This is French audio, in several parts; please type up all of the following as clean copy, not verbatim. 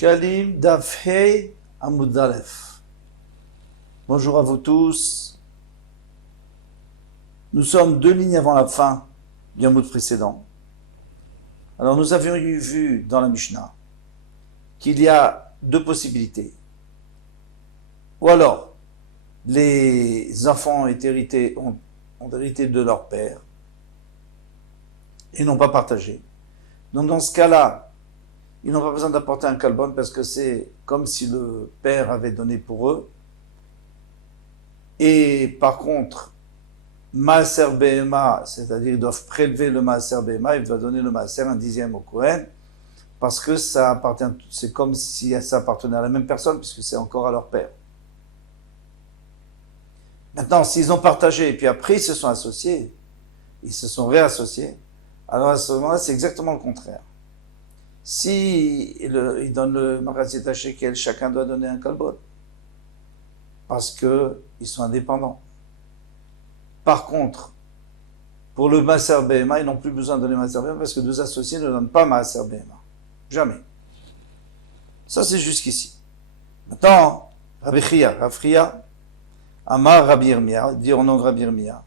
Shkalim Dafhei Amud Aleph. Bonjour à vous tous. Nous sommes 2 lignes avant la fin du Amud précédent. Alors nous avions vu dans la Mishnah qu'il y a 2 possibilités. Ou alors, les enfants ont hérité de leur père et n'ont pas partagé. Donc dans ce cas-là, ils n'ont pas besoin d'apporter un kalbon parce que c'est comme si le père avait donné pour eux. Et par contre, Maaser Behema, c'est-à-dire ils doivent prélever le Maaser Behema, ils doivent donner le Maaser, un dixième au Kohen, parce que ça appartient, c'est comme si ça appartenait à la même personne, puisque c'est encore à leur père. Maintenant, s'ils ont partagé, et puis après ils se sont associés, ils se sont réassociés, alors à ce moment-là, c'est exactement le contraire. Si ils donnent le Maratzit Shekel, chacun doit donner un kalbon, parce qu'ils sont indépendants. Par contre, pour le Maaser Behema, ils n'ont plus besoin de donner Maaser Behema, parce que 2 associés ne donnent pas Maaser Behema. Jamais. Ça, c'est jusqu'ici. Maintenant, Rabbi Chia, Amar Rabbi Yirmiyah, dit au nom de Rabbi Yirmiyah,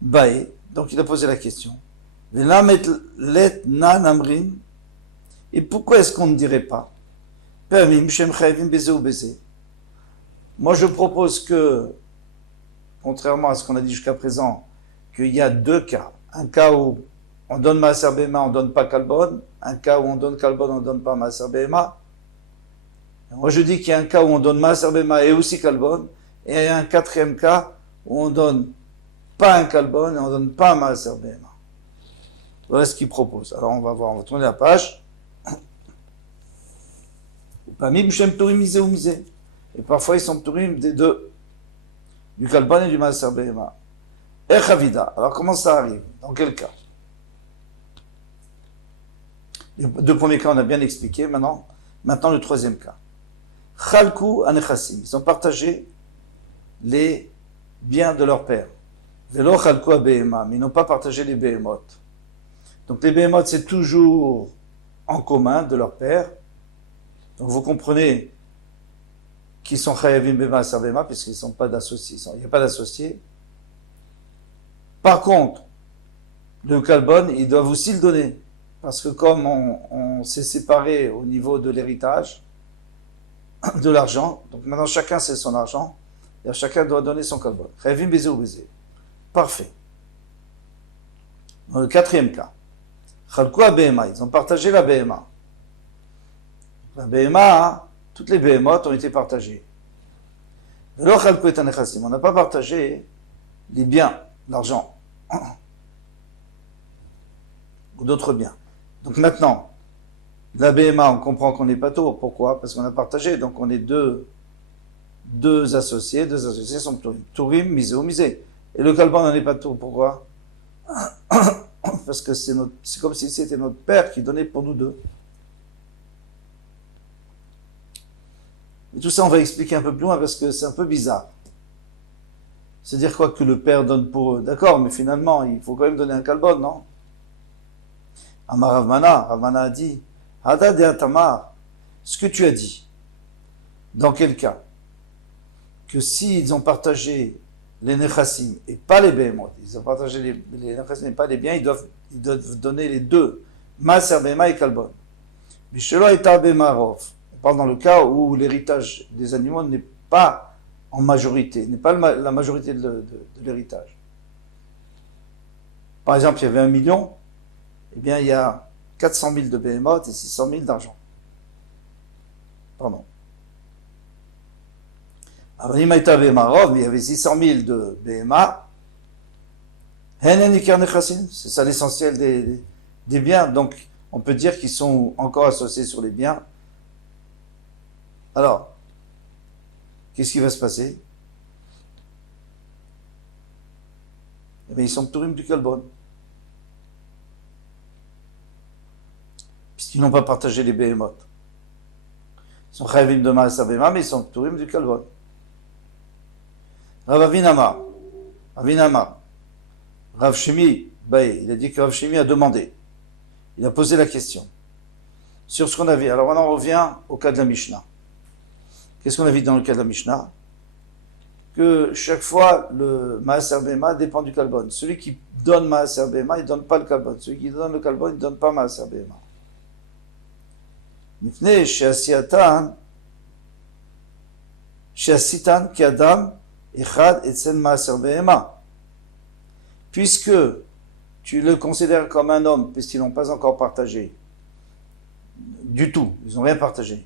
Bae, donc il a posé la question. Et pourquoi est-ce qu'on ne dirait pas Moi je propose que, contrairement à ce qu'on a dit jusqu'à présent, qu'il y a 2 cas. Un cas où on donne Maaser Behema, on ne donne pas Kalbon. Un cas où on donne Kalbon, on ne donne pas Maaser Behema. Moi je dis qu'il y a un cas où on donne Maaser Behema et aussi Kalbon. Et il y a un 4e cas où on ne donne pas un Kalbon et on ne donne pas un Maaser Behema. Voilà ce qu'il propose. Alors on va voir, on va tourner la page. Et parfois ils sont pturim des 2, du Kalbon et du Maaser Behema. Echavida. Alors comment ça arrive? Dans quel cas? Les 2 premiers cas on a bien expliqué. Maintenant le 3e cas. Chalku anechassim. Ils ont partagé les biens de leur père. Velo chalku abehema. Mais ils n'ont pas partagé les behemot. Donc les behemot c'est toujours en commun de leur père. Donc vous comprenez qu'ils sont chayavim b'maaser behema puisqu'ils ne sont pas d'associés. Il n'y a pas d'associés. Par contre, le kalbon, ils doivent aussi le donner. Parce que comme on s'est séparé au niveau de l'héritage, de l'argent, donc maintenant chacun c'est son argent, et chacun doit donner son kalbon. Chayavim baiser ou baiser. Parfait. Dans le 4e cas, chalku abehema, ils ont partagé la behema. La behema, toutes les behemoth ont été partagées. Velo chalku et anechassim, on n'a pas partagé les biens, l'argent, ou d'autres biens. Donc maintenant, la BMA, on comprend qu'on n'est pas tour. Pourquoi? Parce qu'on a partagé. Donc on est deux associés. 2 associés sont tourim. Tourim, misé ou misé. Et le kalban n'en est pas tour. Pourquoi? Parce que c'est comme si c'était notre père qui donnait pour nous 2. Et tout ça, on va expliquer un peu plus loin parce que c'est un peu bizarre. C'est-à-dire quoi que le père donne pour eux? D'accord, mais finalement, il faut quand même donner un kalbon, non? Amar Ravmana a dit, Hada de Atamar, ce que tu as dit, dans quel cas? Que s'ils ont partagé les nechassim et pas les behemoth, ils ont partagé les nechassim et pas les biens, ils doivent donner les 2, Maaser Behema et Kalbon. Mais Shelo Eta Bemarov, on parle dans le cas où l'héritage des animaux n'est pas en majorité, n'est pas la majorité de l'héritage. Par exemple, il y avait 1 million, eh bien il y a 400 000 de behemoth et 600 000 d'argent. Pardon. Alors, il y avait 600 000 de behema. C'est ça l'essentiel des biens. Donc, on peut dire qu'ils sont encore associés sur les biens. Alors, qu'est-ce qui va se passer? Eh bien, ils sont pturim du kalbon. Puisqu'ils n'ont pas partagé les behemoth. Ils sont chayavim de Maaser Behema, mais ils sont pturim du kalbon. Rav Avinamar, Rav Shimi, il a dit que Rav Shimi a demandé. Il a posé la question. sur ce qu'on a vu. Alors maintenant on revient au cas de la Mishnah. Qu'est-ce qu'on a vu dans le cas de la Mishnah? Que chaque fois le Maaser Behema dépend du Kalbon. Celui qui donne Maaser Behema, il ne donne pas le Kalbon. Celui qui donne le Kalbon, il ne donne pas Maaser Behema. Mifnei she'asiatan ki adam echad etzel Maaser Behema. Puisque tu le considères comme un homme, puisqu'ils n'ont pas encore partagé du tout, ils n'ont rien partagé.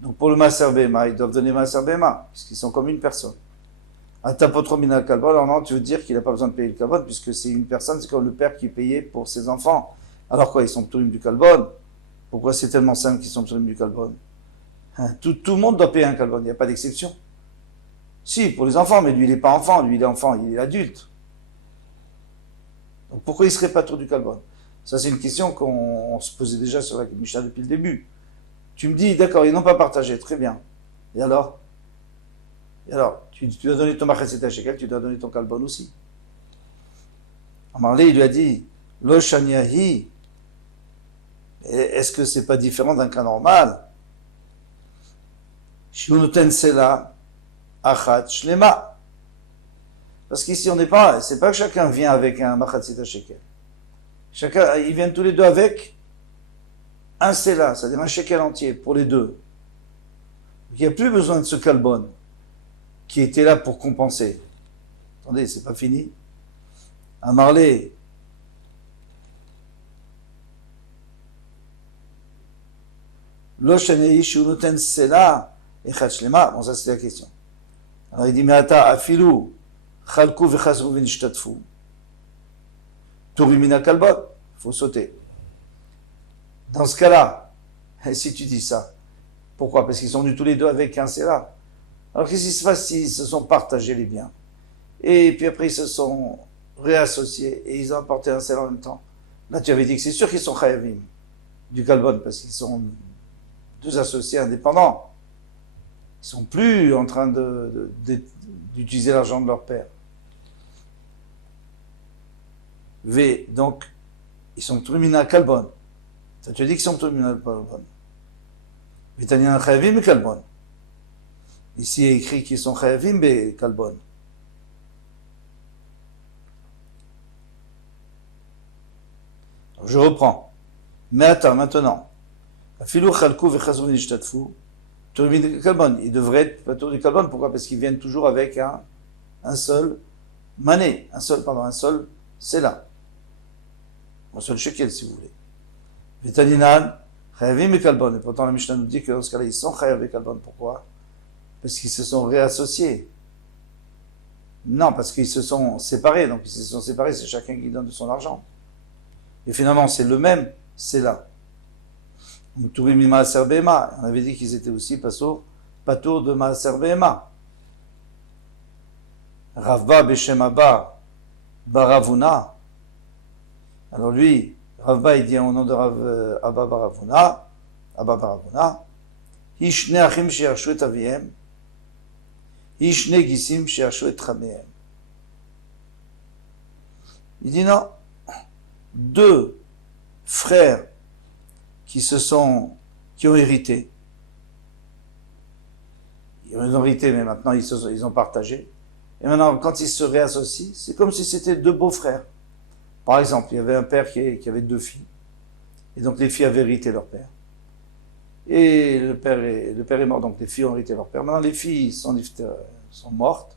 Donc pour le Maaser Behema, ils doivent donner Maaser Behema, puisqu'ils sont comme une personne. Atapotro-mina kalbon, alors non, tu veux dire qu'il n'a pas besoin de payer le kalbon, puisque c'est une personne, c'est comme le père qui payait pour ses enfants. Alors quoi, ils sont ptorim du kalbon? Pourquoi c'est tellement simple qu'ils sont ptorim du kalbon? Tout le monde doit payer un kalbon, il n'y a pas d'exception. Si, pour les enfants, mais lui il n'est pas enfant, lui il est enfant, il est adulte. Donc pourquoi il ne serait pas trop du kalbon? Ça c'est une question qu'on se posait déjà sur la Mishnah depuis le début. Tu me dis, d'accord, ils n'ont pas partagé, très bien. Et alors, tu dois donner ton machatzit shekel, tu dois donner ton kalbon aussi. Amarlé, il lui a dit, lo shaniahi, est-ce que c'est pas différent d'un cas normal? Shiunoten sela achat shlema. Parce qu'ici on n'est pas, c'est pas que chacun vient avec un machatzit shekel. Chacun, ils viennent tous les deux avec un sela, c'est-à-dire un shekel entier pour les deux. Il n'y a plus besoin de ce kalbon qui était là pour compenser. Attendez, c'est pas fini. Amarlé, lo shanei shunoten sela echad shlema. Bon, ça c'est la question. Alors il dit, mais ata afilu chalku v'chazru v'nishtatfu turimina kalbon. Faut sauter. Dans ce cas-là, si tu dis ça, pourquoi? Parce qu'ils sont venus tous les deux avec un sela. Alors qu'est-ce qui se passe s'ils se sont partagés les biens? Et puis après ils se sont réassociés et ils ont apporté un sel en même temps. Là tu avais dit que c'est sûr qu'ils sont chayavim du kalbon parce qu'ils sont deux associés indépendants. Ils sont plus en train d'utiliser l'argent de leur père. V, donc ils sont trumina kalbon. Ça tu as dit qu'ils sont trumina kalbon. Vitanina chayavim et kalbon. Ici, il est écrit qu'ils sont chayavim be kalbon. Je reprends. Mais attends, maintenant. Afilu chalku v'chazru nishtatfu. Turimid kalbon. Il devrait être pas du kalbon. Pourquoi? Parce qu'ils viennent toujours avec un seul mané. Un seul sela. Un seul shekel, si vous voulez. Vitaninan, chayavim be kalbon. Et pourtant, la Mishnah nous dit que dans ce cas-là, ils sont chayavim be kalbon. Pourquoi? Parce qu'ils se sont réassociés. Non, parce qu'ils se sont séparés. Donc, ils se sont séparés, c'est chacun qui donne de son argent. Et finalement, c'est le même, c'est là. Tourim Maaser Behema. On avait dit qu'ils étaient aussi patour de Maaser Behema. Ravba Beshem Abba Baravuna. Alors lui, Ravba, il dit au nom de Rav Abba Baravuna, Ishne Achim She'arshu et Aviem. Il dit non, deux frères qui ont hérité. Ils ont hérité, mais maintenant ils ont partagé. Et maintenant, quand ils se réassocient, c'est comme si c'était deux beaux frères. Par exemple, il y avait un père qui avait deux filles. Et donc les filles avaient hérité leur père. Et le père est mort, donc les filles ont hérité leur père. Maintenant, les filles sont mortes.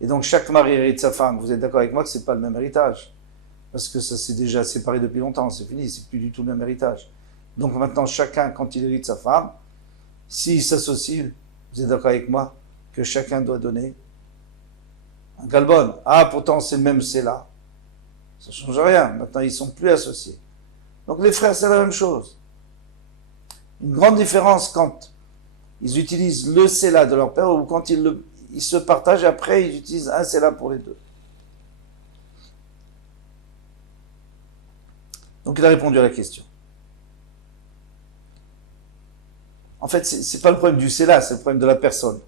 Et donc, chaque mari hérite sa femme. Vous êtes d'accord avec moi que c'est pas le même héritage? Parce que ça s'est déjà séparé depuis longtemps. C'est fini, c'est plus du tout le même héritage. Donc maintenant, chacun, quand il hérite sa femme, s'il s'associe, vous êtes d'accord avec moi que chacun doit donner un kalbon. Ah, pourtant, c'est le même, c'est là. Ça change rien. Maintenant, ils sont plus associés. Donc, les frères, c'est la même chose. Une grande différence quand ils utilisent le sela de leur père ou quand ils se partagent et après ils utilisent un sela pour les deux. Donc il a répondu à la question. En fait, c'est pas le problème du sela, c'est le problème de la personne.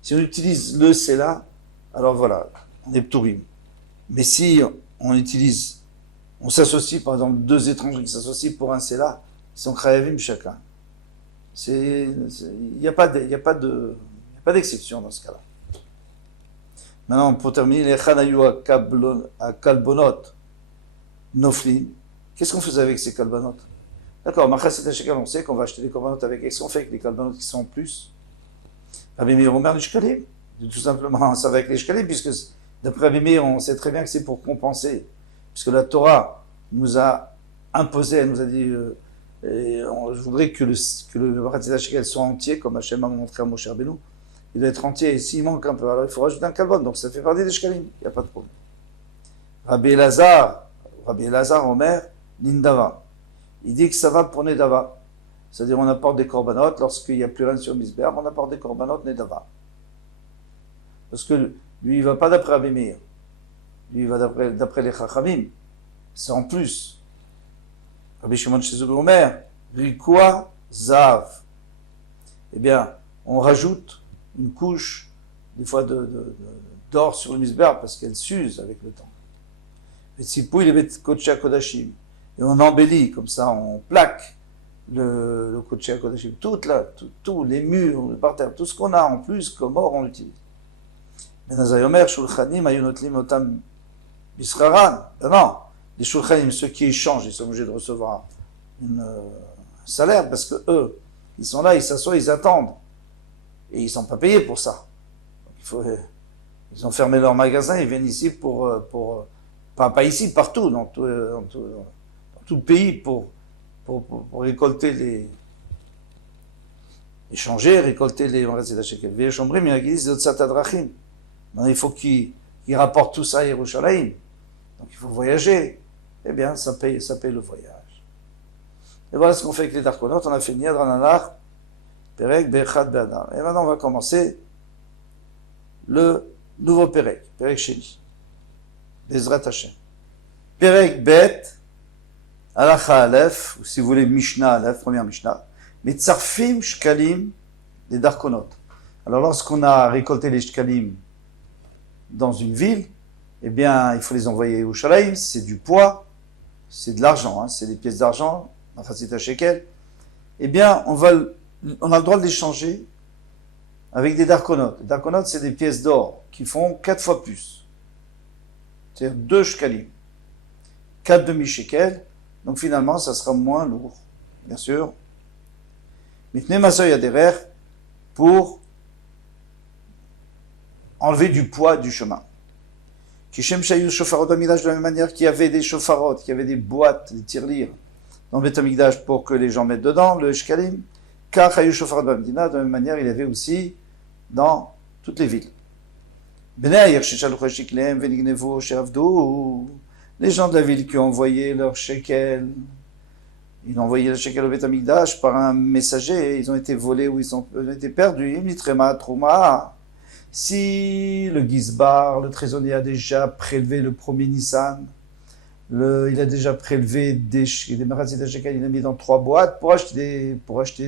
Si on utilise le sela, alors voilà, on est ptourim. Mais si on s'associe, par exemple, deux étrangers qui s'associent pour un sela, Ils sont chayavim chacun. Il n'y a pas d'exception dans ce cas-là. Maintenant, pour terminer, les chanayu à kalbonot noflin. Qu'est-ce qu'on faisait avec ces kalbonot? D'accord, Machassid HaShekel, on sait qu'on va acheter des kalbonot avec. Qu'est-ce qu'on fait avec les kalbonot qui sont en plus? Rabbi Meir Omer les shkalim. Tout simplement, ça va avec les shkalim, puisque d'après Rabbi Meir, on sait très bien que c'est pour compenser. Puisque la Torah nous a imposé, elle nous a dit, je voudrais que le Machassid HaShekel soit entier, comme Hachem a montré à Moshe Rabbeinu. Il doit être entier, et s'il manque un peu, alors il faut rajouter un kalbon, donc ça fait partie des shkalim, il n'y a pas de problème. Rabbi Elazar Omer, Nindava. Il dit que ça va pour Nedava. C'est-à-dire on apporte des korbanot, lorsqu'il n'y a plus rien sur Misber, on apporte des korbanot Nedava. Parce que lui, il ne va pas d'après Rabbi Meir. Lui, il va d'après les Chachamim. C'est en plus. Rabbi Shimon Shizul Omer, Rikwa Zav. Eh bien, on rajoute une couche, des fois d'or sur le Misber, parce qu'elle s'use avec le temps. Et si pouille les Kodesh Kodashim. Et on embellit, comme ça, on plaque le Kodesh Kodashim. Tous les murs, par terre, tout ce qu'on a en plus comme or, on l'utilise. Mais dans Ayomer, Shulchanim, Ayonotlim, Otam, Bisraran. Non, les Shulchanim, ceux qui échangent, ils sont obligés de recevoir un salaire, parce que eux, ils sont là, ils s'assoient, ils attendent. Et ils ne sont pas payés pour ça. Donc ils ont fermé leur magasin, ils viennent ici pas ici, partout, dans tout le pays, pour récolter échanger, récolter les Machassid HaShekel. Il faut qu'ils rapportent tout ça à Yerushalayim. Donc il faut voyager. Eh bien, ça paye le voyage. Et voilà ce qu'on fait avec les Darkonot. On a fait Niad Rananach, Perek, Bechad, Be'adar. Et maintenant, on va commencer le nouveau Perek Sheni. Bezrat Hashem. Perek Bet, Halacha Aleph, ou si vous voulez Mishnah Aleph, première Mishnah, Mitzarfim Shkalim, les Darkonot. Alors lorsqu'on a récolté les Shkalim dans une ville, eh bien il faut les envoyer au Shalaim, c'est du poids, c'est de l'argent, c'est des pièces d'argent, Machassid HaShekel. Eh bien on a le droit de les changer avec des Darkonot. Les Darkonot, c'est des pièces d'or qui font 4 fois plus. C'est-à-dire 2 shkalim, 4 demi-shekels, donc finalement ça sera moins lourd, bien sûr. Mitne masoy aderer, pour enlever du poids du chemin. Kishem shayu shofarot bamigdash, de la même manière qu'il y avait des shofarot, qu'il y avait des boîtes, des tirelires dans le Beth Amikdash pour que les gens mettent dedans, le shkalim, car shayu shofarot bamidina, de la même manière il y avait aussi dans toutes les villes. Les gens de la ville qui ont envoyé leur shekel, ils ont envoyé le shekel au Beth Amikdash par un messager, ils ont été volés ou ils ont été perdus. Si le Gizbar, le trésorier, a déjà prélevé le premier Nissan, il a déjà prélevé des Machassid HaShekel, il a mis dans 3 boîtes pour acheter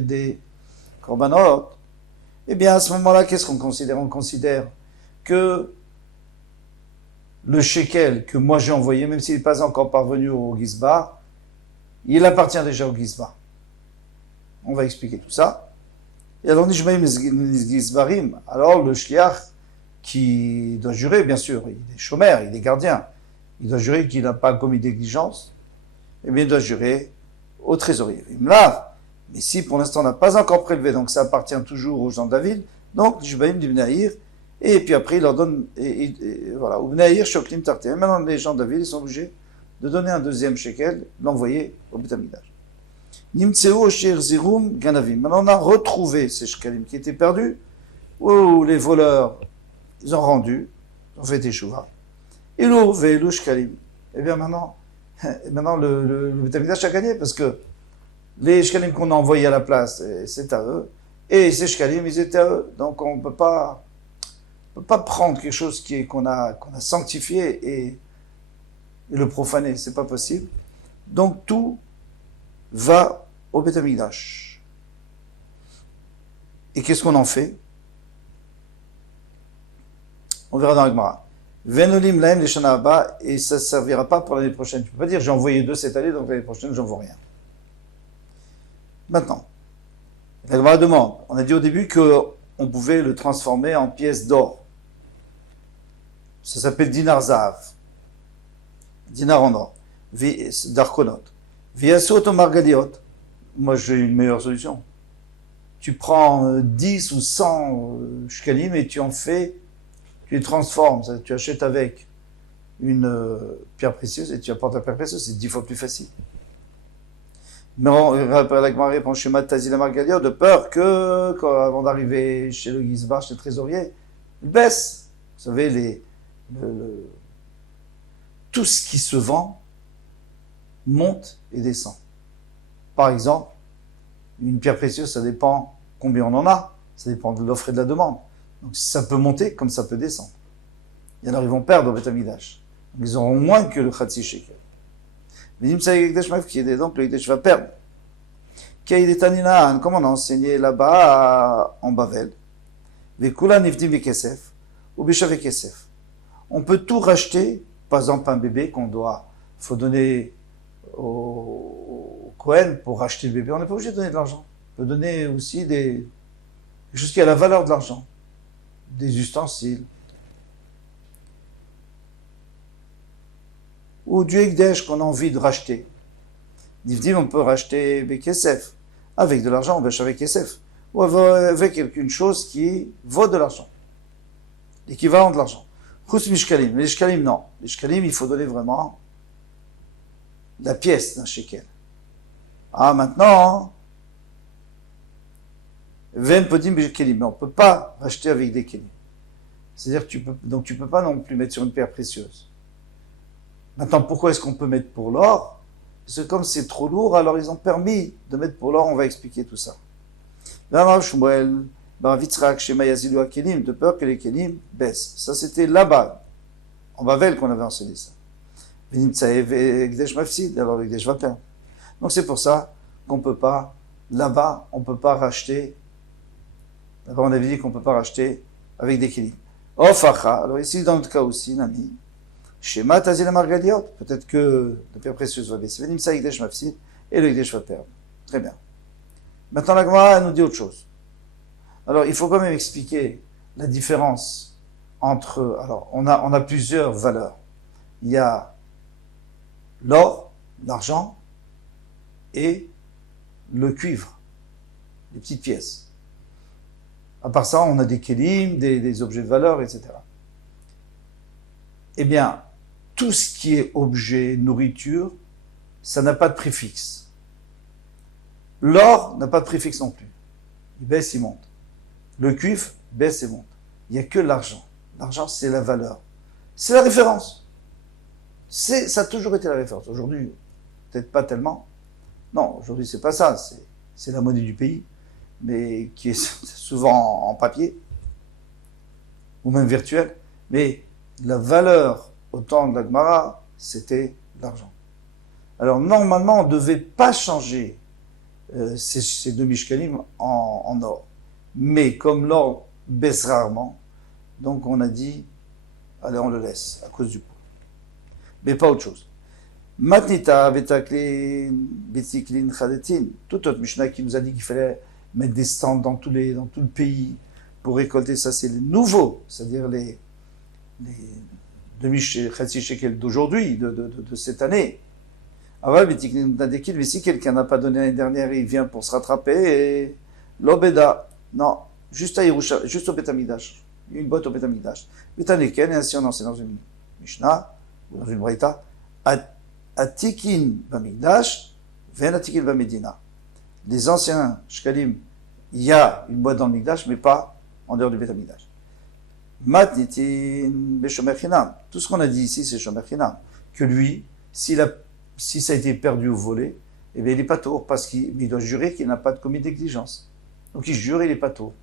des korbanot, eh bien à ce moment-là, qu'est-ce qu'on considère? On considère que le shekel que moi j'ai envoyé, même s'il n'est pas encore parvenu au Gizbar, il appartient déjà au Gizbar. On va expliquer tout ça. Et alors, Nishmaim Gizbarim, alors le shliach qui doit jurer, bien sûr, il est chômeur, il est gardien, il doit jurer qu'il n'a pas commis d'égligence, eh bien il doit jurer au trésorier. Il me lave. Mais si pour l'instant on n'a pas encore prélevé, donc ça appartient toujours aux gens de la ville, donc Nishmaim Dibnaïr, et puis après il leur donne, voilà, ou Bnaïr Shoklim Tartem. Maintenant les gens de la ville, ils sont obligés de donner un deuxième shekel, l'envoyer au Beth Amikdash. Nimtseo Shir Zirum Ganavim. Maintenant, on a retrouvé ces shkalim qui étaient perdus, où les voleurs, ils ont rendu, ils ont fait des chouvas. Et le shkalim. Eh bien, maintenant le Beth Amikdash a gagné, parce que les shkalim qu'on a envoyés à la place, c'est à eux, et ces shkalim, ils étaient à eux. Donc, on ne peut pas prendre quelque chose qu'on a sanctifié et le profaner, c'est pas possible. Donc, tout va au Beth Amikdash. Et qu'est-ce qu'on en fait? On verra dans la Gemara. Venolim laem les shana haba, et ça ne servira pas pour l'année prochaine. Tu ne peux pas dire j'ai envoyé 2 cette année, donc l'année prochaine j'envoie rien. Maintenant, la Gemara demande, on a dit au début qu'on pouvait le transformer en pièces d'or. Ça s'appelle dinar zahav. Dinar en or. D'arconot. Viasot au margaliot. Moi, j'ai une meilleure solution. Tu prends 10 ou 100 shkalim et tu les transformes. Tu achètes avec une pierre précieuse et tu apportes la pierre précieuse. C'est 10 fois plus facile. Mais la Gemara répond chez Matazila Margaliot de peur que, avant d'arriver chez le Gizbar, chez le trésorier, il baisse. Vous savez, tout ce qui se vend monte et descend. Par exemple, une pierre précieuse, ça dépend combien on en a, ça dépend de l'offre et de la demande. Donc ça peut monter comme ça peut descendre. Et alors ils vont perdre au Beth Amikdash. Ils auront moins que le Khatsi Shekel. Mais donc le Hikdash va perdre. Comme on a enseigné là-bas en Bavel, Vekula Nifdim Vekesef, ou Bisha Vekesef. On peut tout racheter, par exemple un bébé faut donner au Kohen pour racheter le bébé. On n'est pas obligé de donner de l'argent. On peut donner aussi quelque chose qui a la valeur de l'argent. Des ustensiles. Ou du Hikdash qu'on a envie de racheter. Nifdim, on peut racheter Bekesef. Avec de l'argent, on va acheter avec Kesef. Ou avec quelque chose qui vaut de l'argent. L'équivalent de l'argent. Khus Mishkalim. Mais les Shkalim, non. Les Shkalim, il faut donner vraiment la pièce d'un shekel. Ah, maintenant, Ven Podim Kelim. Mais on ne peut pas racheter avec des Kelim. C'est-à-dire que tu peux pas non plus mettre sur une pierre précieuse. Maintenant, pourquoi est-ce qu'on peut mettre pour l'or? Parce que comme c'est trop lourd, alors ils ont permis de mettre pour l'or, on va expliquer tout ça. Shmuel, Vitzrak, Shema Yazilu Kelim, de peur que les Kelim baissent. Ça, c'était là-bas, en Bavel, qu'on avait enseigné ça. Alors le Hikdash va perdre. Donc c'est pour ça qu'on peut pas, là-bas, on peut pas racheter, là-bas on avait dit qu'on peut pas racheter avec des Kelim. Ofacha, alors ici dans notre cas aussi, Nami, Shema Tazil Margaliot, peut-être que la pierre précieuse va baisser. Venim sa Hikdash mafsid, et le Hikdash va perdre. Très bien. Maintenant la Gemara nous dit autre chose. Alors il faut quand même expliquer la différence entre, alors on a plusieurs valeurs. Il y a l'or, l'argent et le cuivre, les petites pièces. À part ça, on a des kélim, des objets de valeur, etc. Eh bien, tout ce qui est objet, nourriture, ça n'a pas de préfixe. L'or n'a pas de préfixe non plus. Il baisse, il monte. Le cuivre baisse et monte. Il n'y a que l'argent. L'argent, c'est la valeur. C'est la référence. Ça a toujours été la référence. Aujourd'hui, peut-être pas tellement. Non, aujourd'hui, c'est pas ça. C'est la monnaie du pays, mais qui est souvent en papier, ou même virtuelle. Mais la valeur au temps de la Gemara, c'était l'argent. Alors, normalement, on ne devait pas changer ces deux mishkalim en or. Mais comme l'or baisse rarement, donc on a dit, allez, on le laisse, à cause du poids. Mais pas autre chose. Matnita, betaklin, betiklin, chadetin. Toute notre Mishnah qui nous a dit qu'il fallait mettre des stands dans tout le pays pour récolter ça, c'est les nouveaux, c'est-à-dire les demi-chatsi shekel d'aujourd'hui, de cette année. Aval, betiklin, nadekil, mais si quelqu'un n'a pas donné l'année dernière, il vient pour se rattraper, et l'obeda, non, juste à Yerusha, juste au Beth Amikdash, une boîte au Beth Amikdash. Betaneken, et ainsi on enseigne dans une Mishnah, ou dans une Braïta, Atikin Bamikdash, Ven Atikin Bamedina. Les anciens Shkalim, il y a une boîte dans le Mikdash, mais pas en dehors du Beth Amikdash. Matnitin Beshomer Chinam. Tout ce qu'on a dit ici, c'est Shomer Chinam. Que lui, si ça a été perdu ou volé, eh bien, il n'est pas tort, parce qu'il doit jurer qu'il n'a pas commis d'exigence. Donc il jure, il n'est pas tort.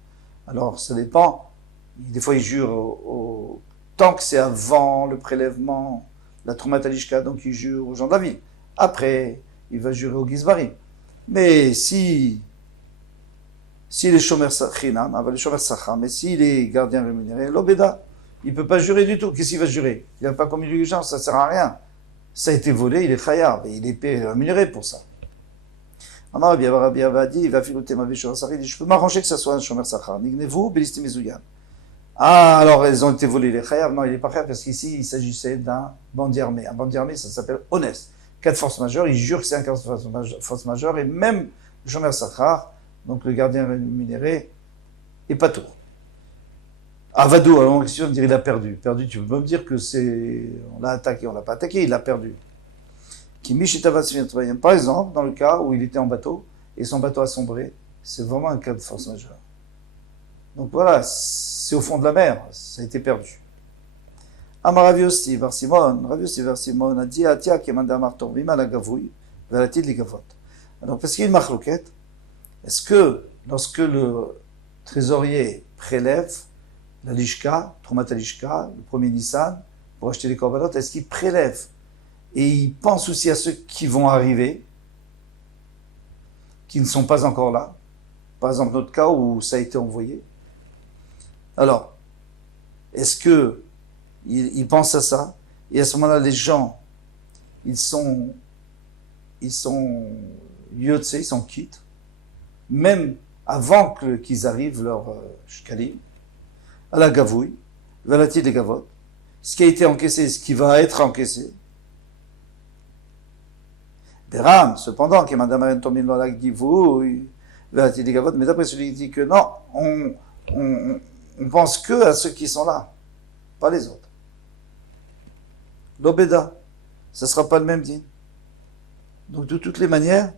Alors, ça dépend. Des fois, il jure tant que c'est avant le prélèvement, la Troumatalishka, donc il jure aux gens de la ville. Après, il va jurer au Gizbarim. Mais si les Shomer Chinam, les Shomer Sacham, mais s'il est gardien rémunéré, l'Obeda, il ne peut pas jurer du tout. Qu'est-ce qu'il va jurer? Il n'a pas commis d'exigence, ça ne sert à rien. Ça a été volé, il est khayar, et il est rémunéré pour ça. Amar Rabbi Abba dit, il va filouter ma vie shomer sachar. Il dit, je peux m'arranger que ça soit un shomer sachar. Nignevu belistim mezouyan. Ah, alors ils ont été volés les chayav. Non, il n'est pas chayav parce qu'ici, il s'agissait d'un bandit armé. Un bandit armé, ça s'appelle honnête. Cas de force majeure, il jure que c'est un cas de force majeure et même le shomer sachar, donc le gardien rémunéré, est pas tout. Avadou, alors on question de dire il a perdu. Perdu, tu peux pas me dire que c'est. On l'a attaqué, on l'a pas attaqué, il a perdu. Par exemple, dans le cas où il était en bateau et son bateau a sombré, c'est vraiment un cas de force majeure. Donc voilà, c'est au fond de la mer, ça a été perdu. Amar Rav Yossi vers Simon a dit Atia qui manda marton vima la gavouille velatid li gavot. Alors parce qu'il y a une marloquette, est-ce que lorsque le trésorier prélève la lishka, Trumat lishka, le premier Nissan, pour acheter les corbanotes, est-ce qu'il prélève et il pense aussi à ceux qui vont arriver, qui ne sont pas encore là. Par exemple, notre cas où ça a été envoyé. Alors, est-ce que il pense à ça? Et à ce moment-là, les gens, ils sont yotse, ils sont quittes, même avant qu'ils arrivent leur shkalim, à la gavouille, velatid les gavot, ce qui a été encaissé, ce qui va être encaissé. Beram, cependant, qui madame Ariane Tomin Lola dit vous, velatid les gavot, mais d'après celui qui dit que non, on pense que à ceux qui sont là, pas les autres. L'obéda, ça ne sera pas le même dit. Donc de toutes les manières,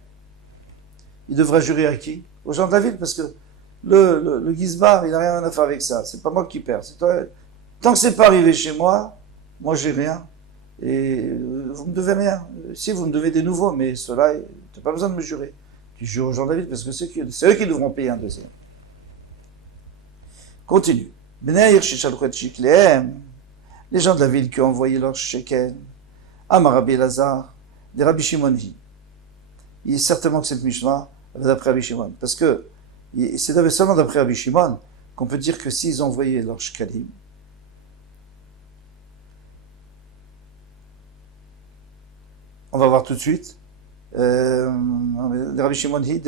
il devra jurer à qui? Aux gens de la ville, parce que le Gizbar, il n'a rien à faire avec ça. C'est pas moi qui perds. C'est toi. Tant que c'est pas arrivé chez moi, moi j'ai rien. Et vous me devez rien. Si vous me devez des nouveaux, mais ceux-là, tu n'as pas besoin de me jurer. Tu jures aux gens de la ville parce que c'est eux qui devront payer un deuxième. Continue. Les gens de la ville qui ont envoyé leur shekel, Amar Rabbi Elazar, des Rabbi Shimon dit. Il est certainement que cette Mishnah est d'après Rabbi Shimon. Parce que c'est seulement d'après Rabbi Shimon qu'on peut dire que s'ils ont envoyé leur shekalim, on va voir tout de suite. Rabbi Shimon dit,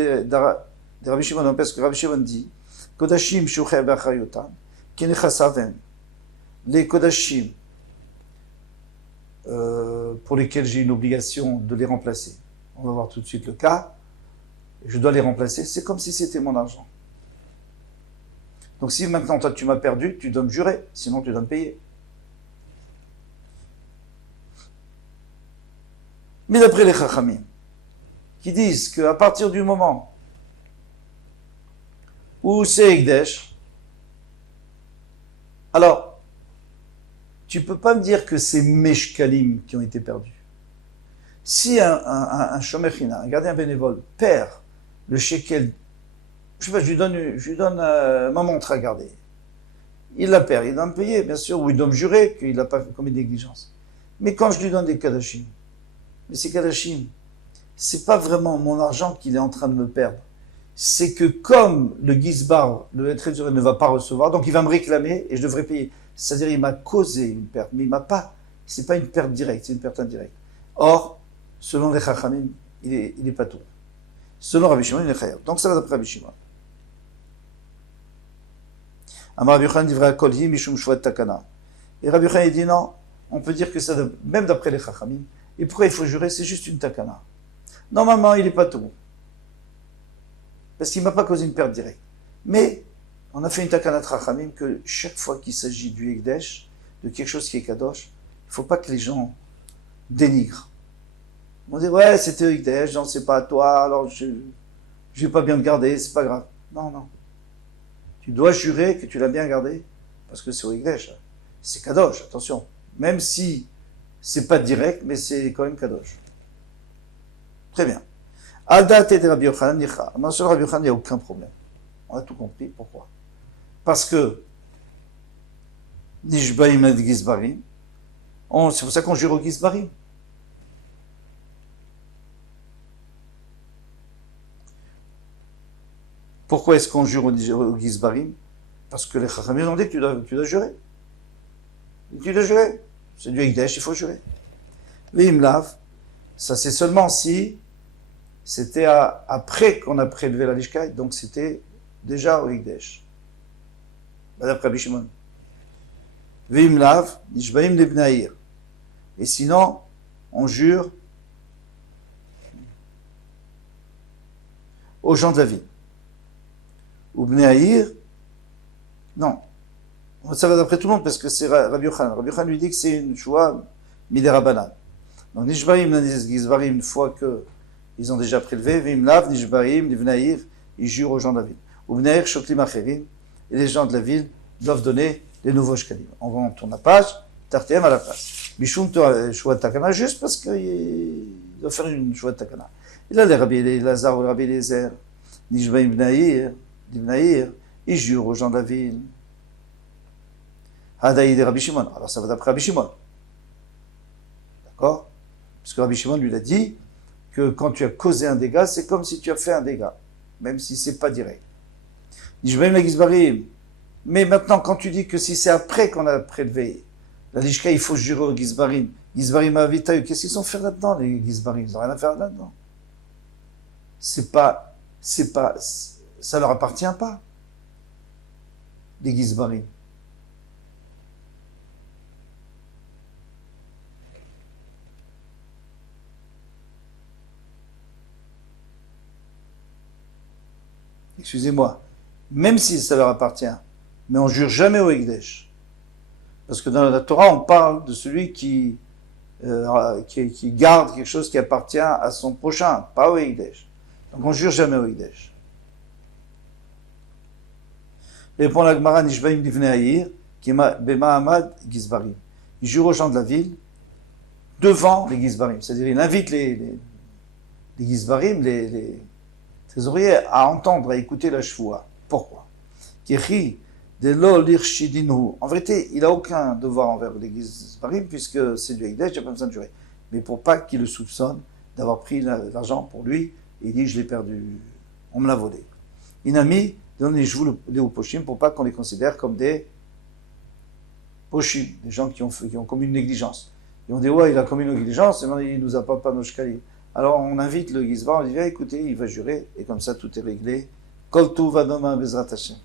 Rabbi Shimon, parce que Rabbi Shimon dit, Kodashim shucheh b'achayotam, kinechasavem, les Kodashim, pour lesquels j'ai une obligation de les remplacer. On va voir tout de suite le cas. Je dois les remplacer, c'est comme si c'était mon argent. Donc si maintenant toi tu m'as perdu, tu dois me jurer, sinon tu dois me payer. Mais d'après les Chachamim, qui disent qu'à partir du moment où c'est Ekdesh, alors, tu ne peux pas me dire que c'est mes shkalim qui ont été perdus. Si un shomer china, un gardien bénévole, perd le shekel, je sais pas, je lui donne ma montre à garder. Il la perd, il doit me payer, bien sûr, ou il doit me jurer qu'il n'a pas commis de négligence. Mais quand je lui donne des kadashim, mais ces kadashim, c'est pas vraiment mon argent qu'il est en train de me perdre. C'est que comme le gizbar, le trésorier ne va pas recevoir, donc il va me réclamer et je devrais payer. C'est-à-dire il m'a causé une perte, mais il m'a pas, c'est pas une perte directe, c'est une perte indirecte. Or, selon les Chachamim, il est pas tout. Selon Rabbi Shimon, il est chayav. Donc ça va d'après Rabbi Shimon. Amar Rabbi Yochanan divra kol hi mishum shvat takana. Et Rabbi Yochanan dit non, on peut dire que ça, même d'après les Chachamim. Et pourquoi il faut jurer? C'est juste une takana. Normalement, il est pas tout. Parce qu'il ne m'a pas causé une perte directe. Mais, on a fait une takana Chachamim que chaque fois qu'il s'agit du Ekdesh, de quelque chose qui est Kadosh, il ne faut pas que les gens dénigrent. On dit, ouais, c'était Ekdesh, non, c'est pas à toi, alors je ne vais pas bien le garder, c'est pas grave. Non, non. Tu dois jurer que tu l'as bien gardé, parce que c'est au Ekdesh. C'est Kadosh, attention. Même si c'est pas direct, mais c'est quand même Kadosh. Très bien. Alda te de Rabbi Yochanan nicha. Non, sur Rabbi Yochanan, il n'y a aucun problème. On a tout compris. Pourquoi? Parce que Nishbaim et Gizbarim, c'est pour ça qu'on jure au Gizbarim. Pourquoi est-ce qu'on jure au Gizbarim? Parce que les Chachamim ont dit que tu dois jurer. Tu dois jurer. C'est du Ekdesh, il faut jurer. V'imlav, ça c'est seulement si c'était après qu'on a prélevé la lishka, donc c'était déjà au Hikdesh. D'après Rabbi Shimon. Vim lav, nishbaim lebnaïr. Et sinon, on jure aux gens de la ville. Ou bnaïr, non. Ça va d'après tout le monde parce que c'est Rabbi Yochanan. Rabbi Yochanan lui dit que c'est une choix midérabanan. Donc nishbaim gizbarim, une fois qu'ils ont déjà prélevé, vim lav, nishbaim, livnaïr, ils jurent aux gens de la ville. Ou bnaïr, shoklim acherim, et les gens de la ville doivent donner les nouveaux shkalim. On tourne la page, tartem à la place. Bishum choix de takana, juste parce qu'il doit faire une choix de takana. Et là, les Rabbi Lazare ou les Rabbi Eliezer, nishbaim bnaïr, livnaïr, ils jurent aux gens de la ville. Hadaïd et Rabbi Shimon. Alors ça va d'après Rabbi Shimon. D'accord? Parce que Rabbi Shimon lui a dit que quand tu as causé un dégât, c'est comme si tu as fait un dégât, même si c'est pas direct. Nishbaim la gizbarim. Mais maintenant, quand tu dis que si c'est après qu'on a prélevé la lishka, il faut jurer au gizbarim. Gizbarim avitayu. Qu'est-ce qu'ils sont fait là-dedans, les gizbarim? Ils n'ont rien à faire là-dedans. Ça leur appartient pas. Les gizbarim. Excusez-moi, même si ça leur appartient, mais on jure jamais au Hikdesh. Parce que dans la Torah, on parle de celui qui garde quelque chose qui appartient à son prochain, pas au Hikdesh. Donc on jure jamais au Hikdesh. Répond la Gemara, Nishbaim livnei hayir, bema amad gizbarim. Il jure aux gens de la ville devant les gizbarim. C'est-à-dire, il invite les gizbarim, les trésoriers, à entendre, à écouter la shvoua. Pourquoi? En vérité, il n'a aucun devoir envers les gizbarim, puisque c'est du Hikdesh, il n'y a pas besoin de jurer. Mais pour pas qu'il le soupçonne d'avoir pris l'argent pour lui, il dit, je l'ai perdu, on me l'a volé. Inami donne les joues les pochim pour pas qu'on les considère comme des pochim, des gens qui ont commis une négligence. Et on dit, ouais, il a commis une négligence, et maintenant il nous apporte pas nos shkalim. Alors on invite le gizbar, on dit, écoutez, il va jurer, et comme ça tout est réglé. Kol tuv Adonai Bezrat Hashem.